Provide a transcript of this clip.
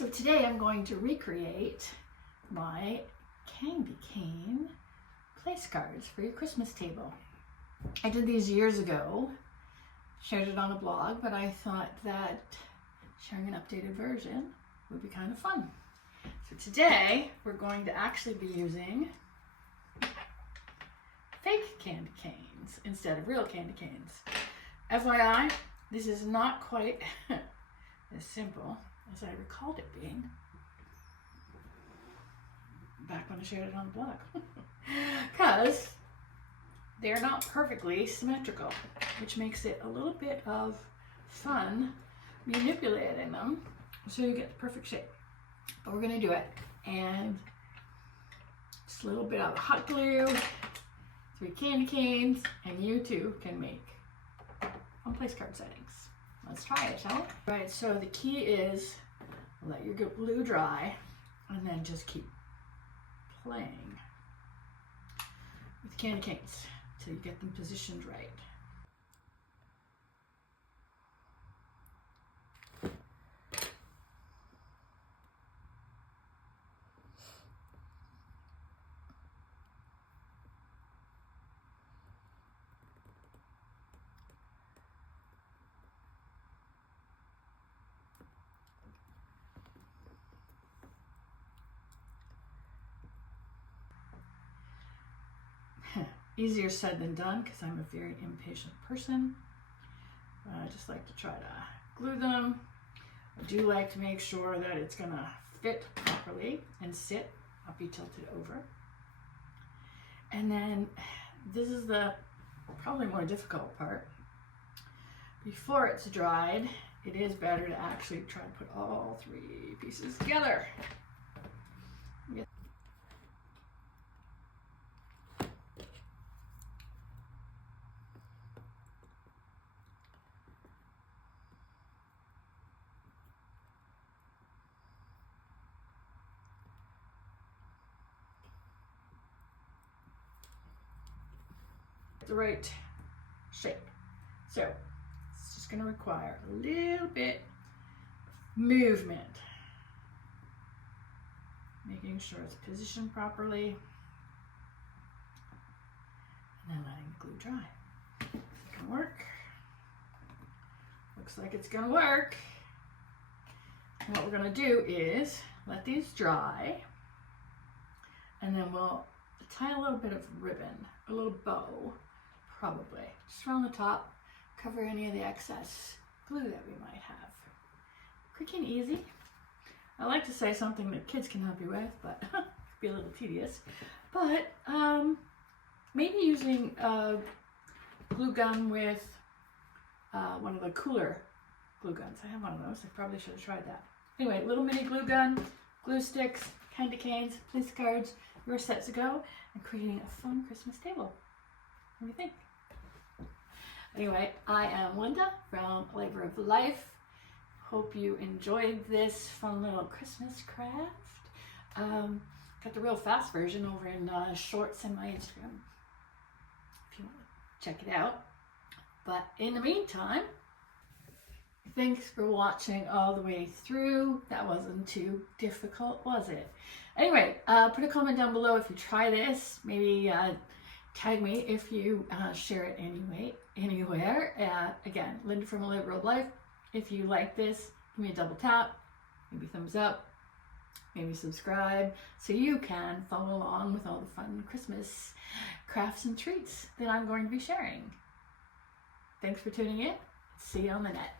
So today I'm going to recreate my candy cane place cards for your Christmas table. I did these years ago, shared it on a blog, but I thought that sharing an updated version would be kind of fun. So today we're going to actually be using fake candy canes instead of real candy canes. FYI, this is not quite as simple as I recalled it being back when I shared it on the blog. Because they're not perfectly symmetrical, which makes it a little bit of fun manipulating them so you get the perfect shape. But we're going to do it. And just a little bit of hot glue, 3 candy canes, and you too can make on place card settings. Let's try it, shall we? Right, so the key is let your glue dry and then just keep playing with candy canes till you get them positioned right. Easier said than done because I'm a very impatient person. I just like to try to glue them. I do like to make sure that it's going to fit properly and sit, not be tilted over. And then this is the probably more difficult part. Before it's dried, it is better to actually try to put all 3 pieces together. The right shape. So it's just going to require a little bit of movement, making sure it's positioned properly, and then letting the glue dry. It's going to work. Looks like it's going to work. And what we're going to do is let these dry, and then we'll tie a little bit of ribbon, a little bow, probably, just around the top, cover any of the excess glue that we might have. Quick and easy. I like to say something that kids can help you with, but it could be a little tedious. But maybe using a glue gun with one of the cooler glue guns. I have one of those. I probably should have tried that. Anyway, little mini glue gun, glue sticks, candy canes, place cards. You're set to go and creating a fun Christmas table. What do you think? Anyway, I am Linda from Labor of Life. Hope you enjoyed this fun little Christmas craft. Got the real fast version over in Shorts and my Instagram if you want to check it out. But in the meantime, thanks for watching all the way through. That wasn't too difficult, was it? Anyway, put a comment down below if you try this. Maybe tag me if you share it anywhere. Again, Linda from A Labor of Life. If you like this, give me a double tap, maybe thumbs up, maybe subscribe, so you can follow along with all the fun Christmas crafts and treats that I'm going to be sharing. Thanks for tuning in. See you on the net.